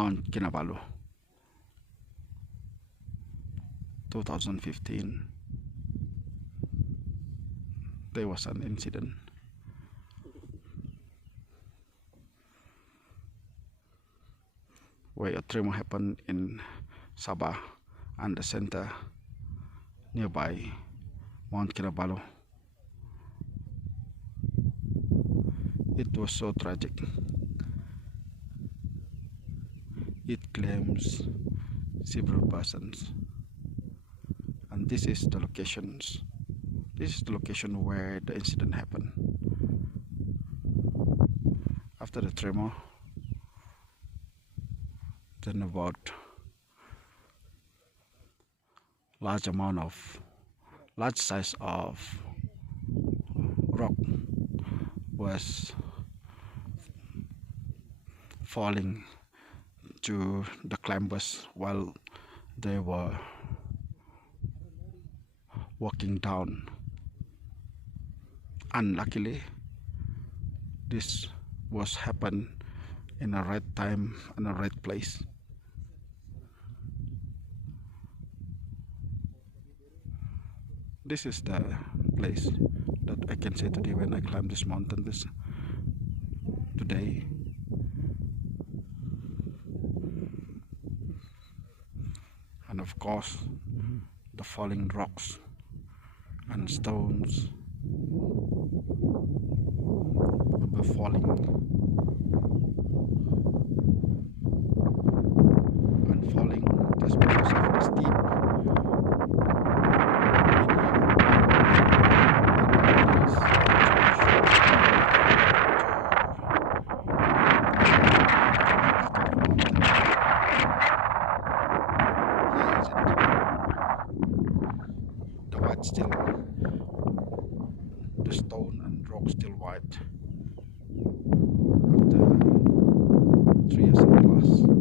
Mount Kinabalu, 2015. There was an incident where a tremor happened in Sabah and the center nearby Mount Kinabalu. It was so tragic. It claims several persons, and this is the location where the incident happened. After the tremor, then about large size of rock was falling to the climbers while they were walking down. Unluckily, this was happened in the right time and the right place. This is the place that I can say today when I climb this mountain today. And of course, the falling rocks and stones were falling and falling just because of the steep still, the stone and rock still white after 3 years and plus.